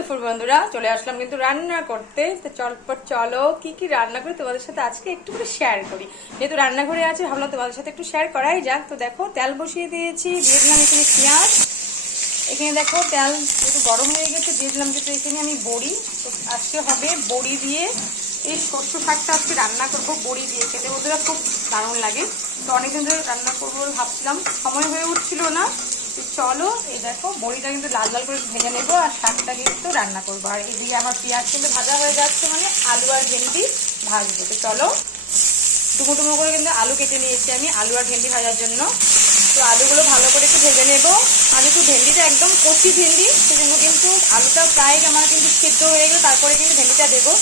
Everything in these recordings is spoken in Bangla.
দুপুর বন্ধুরা চলে আসলাম কিন্তু রান্না করতে। তো চলো কি কি রান্না করি তোমাদের সাথে আজকে একটু করে শেয়ার করি। যেহেতু রান্নাঘরে আছে ভাবলাম তোমাদের সাথে একটু শেয়ার করাই যাক। তো দেখো তেল বসিয়ে দিয়েছি, দিয়ে দিলাম এখানে পেঁয়াজ। এখানে দেখো তেল একটু গরম হয়ে গেছে, দিয়ে দিলাম কিন্তু এখানে আমি বড়ি। তো আজকে হবে বড়ি দিয়ে এই শস্য শাকটা আজকে রান্না করবো বড়ি দিয়ে, খেতে বন্ধুরা খুব দারুণ লাগে। তো অনেকদিন ধরে রান্না করবো বলে ভাবছিলাম, সময় হয়ে উঠছিল না। চলো এই দেখো বড়িটা কিন্তু লাল লাল করে ভেজে নেবো আর শাকটা কিন্তু রান্না করবো। আর এদিকে আমার পেঁয়াজ কিন্তু ভাজা হয়ে যাচ্ছে, মানে আলু আর ভেন্ডি ভাজবো। তো চলো টুকরো টুকরো করে কিন্তু আলু কেটে নিয়েছি আমি আলু আর ভেন্ডি ভাজার জন্য। তো আলুগুলো ভালো করে একটু ভেজে নেবো। আর একটু ভেন্ডিটা একদম কচি ভেন্ডি, সেজন্য কিন্তু আলুটা প্রায় আমার কিন্তু সিদ্ধ হয়ে গেলে তারপরে কিন্তু ভেন্ডিটা দেবো,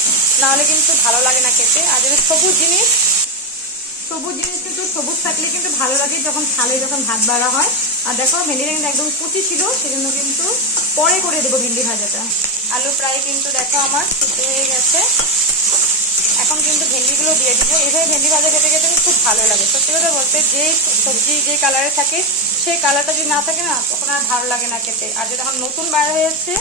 নাহলে কিন্তু ভালো লাগে না খেতে। আর যদি সবুজ জিনিস কিন্তু সবুজ থাকলে কিন্তু ভালো লাগে যখন ছালে যখন ভাত বাড়া হয়। আর দেখো ভেন্ডিটা কিন্তু একদম কুচি ছিল, সেজন্য কিন্তু পরে করে দেবো ভেন্ডি ভাজাটা। আলু প্রায় কিন্তু দেখো আমার সিদ্ধ হয়ে গেছে। এখন কিন্তু ভেন্ডিগুলো দিয়ে দিব। এইভাবে ভেন্ডি ভাজা খেতে খেতে খুব ভালো লাগে। সত্যি কথা বলতে যে সবজি যে কালারে থাকে সেই কালারটা যদি না থাকে না তখন আর ভালো লাগে না খেতে। আর যেটা এখন নতুন বার হয়েছে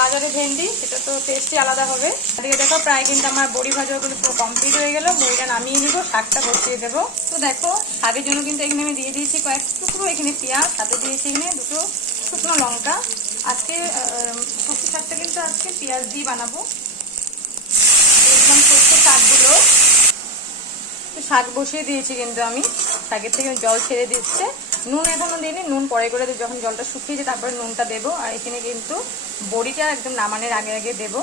বাজারে ভেন্ডি, সেটা তো টেস্টই আলাদা হবে। এদিকে দেখো প্রায় কিন্তু আমার বড়ি ভাজা কিন্তু পুরো কমপ্লিট হয়ে গেল। বড়িটা নামিয়ে নিব, শাকটা বসিয়ে দেবো। তো দেখো শাকের জন্য কিন্তু এখানে আমি দিয়ে দিয়েছি কয়েক টুকরো এখানে পেঁয়াজ, সাথে দিয়েছি এখানে দুটো শুকনো লঙ্কা। আজকে সর্ষে শাকটা কিন্তু আজকে পেঁয়াজ দিয়ে বানাবো। একদম সর্ষে শাকগুলো শাক বসিয়ে দিয়েছি কিন্তু আমি, শাকের থেকে জল ছেড়ে দিচ্ছে। নুন এখনো দিইনি, নুন পরে করে যখন জলটা শুকিয়ে যায় তারপরে নুনটা দেবো। আর এখানে কিন্তু বড়িটা একদম নামানোর আগে আগে দেবো।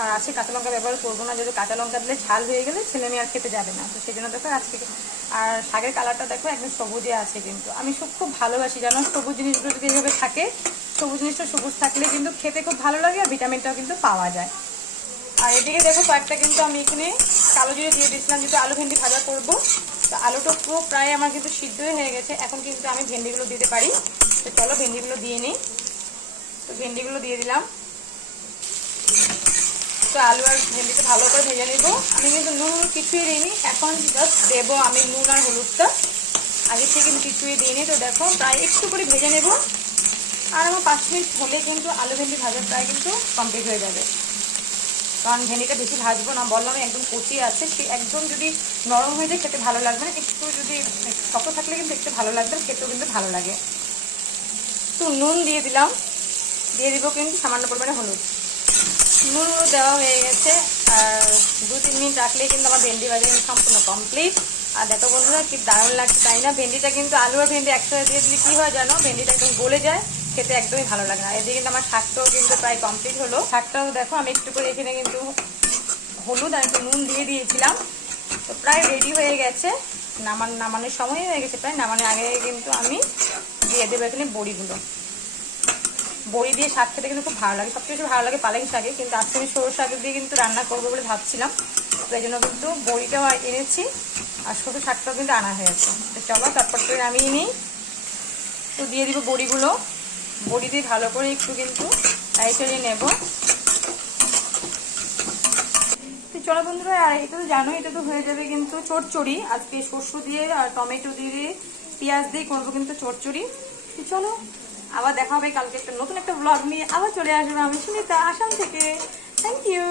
আর আজকে কাঁচা লঙ্কা ব্যবহার করবো না, যেহেতু কাঁচা লঙ্কা দিলে ঝাল হয়ে গেলে ছেলে মেয়ে আর খেতে যাবে না। তো সেই জন্য দেখো আজকে। আর শাকের কালারটা দেখো একদম সবুজে আছে, কিন্তু আমি খুব ভালোবাসি জানো সবুজ জিনিসগুলো যদি এইভাবে থাকে। সবুজ জিনিসটা সবুজ থাকলে কিন্তু খেতে খুব ভালো লাগে আর ভিটামিনটাও কিন্তু পাওয়া যায়। আর এদিকে দেখো কয়েকটা কিন্তু আমি এখানে কালো জিরে দিয়ে দিয়েছিলাম যেহেতু আলু ভেন্ডি ভাজা করবো। তো আলুটা পুরো প্রায় আমার কিন্তু সিদ্ধ হয়ে গেছে। এখন কিন্তু আমি ভেন্ডিগুলো দিতে পারি। তো চলো ভেন্ডিগুলো দিয়ে নিই। তো ভেন্ডিগুলো দিয়ে দিলাম। তো আলু আর ভেন্ডিটা ভালো করে ভেজে নেবো। আমি কিন্তু নুন কিছুই দিইনি, এখন জাস্ট দেবো আমি নুন আর হলুদটা। আগে থেকে কিন্তু কিছুই দিইনি। তো দেখো প্রায় একটু করে ভেজে নেবো। আর আমার 5 মিনিট হলে কিন্তু আলু ভেন্ডি ভাজা প্রায় কিন্তু কমপ্লিট হয়ে যাবে। কারণ ভেন্ডিটা বেশি ভাজবো না, বললাম একদম কচি আছে, সে একদম যদি নরম হয়ে যায় খেতে ভালো লাগবে না। একটু যদি শক্ত থাকলে কিন্তু একটু ভালো লাগবে, খেতেও কিন্তু ভালো লাগে। তো নুন দিয়ে দিলাম, দিয়ে দিব কিন্তু সামান্য পরিমাণে হলুদ। নুন দেওয়া হয়ে গেছে। আর 2-3 মিনিট রাখলেই কিন্তু আমার ভেন্ডি ভাজা কিন্তু সম্পূর্ণ কমপ্লিট। আর দেখো বন্ধুরা কি দারুণ লাগছে তাই না। ভেন্ডিটা কিন্তু আলু আর ভেন্ডি একসাথে দিয়ে দিলে কী হয় জানো, ভেন্ডিটা একদম গলে যায়, খেতে একদমই ভালো লাগে না। এদিকে কিন্তু আমার শাকটাও কিন্তু প্রায় কমপ্লিট হলো। শাকটাও দেখো আমি একটু করে এখানে কিন্তু হলুদ আর একটু নুন দিয়ে দিয়েছিলাম। তো প্রায় রেডি হয়ে গেছে, নামানোর সময় হয়ে গেছে প্রায়। নামানোর আগে কিন্তু আমি দিয়ে দেবো এখানে বড়িগুলো। বড়ি দিয়ে শাক খেতে কিন্তু খুব ভালো লাগে। সবচেয়ে বেশি ভালো লাগে পালং শাকে, কিন্তু আজকে আমি সরু শাক দিয়ে কিন্তু রান্না করবো বলে ভাবছিলাম। তো এই জন্য কিন্তু বড়িটাও এনেছি আর সরু শাকটাও কিন্তু আনা হয়েছে। তো চলো চটপট করে নামিয়ে নিই। তো দিয়ে দিব বড়িগুলো। বড়ি দিয়ে ভালো করে একটু কিন্তু চড়িয়ে নেব। তো চলো বন্ধুরা, আর এটা তো জানো এটা তো হয়ে যাবে কিন্তু চচ্চড়ি। আজকে সর্ষ দিয়ে আর টমেটো দিয়ে পেঁয়াজ দিয়ে করবো কিন্তু চচ্চড়ি। তো চলো আবার দেখা হবে কালকে একটা নতুন একটা ব্লগ নিয়ে। আবার চলে আসবো আমি সুনিতা, আসাম থেকে। Thank you.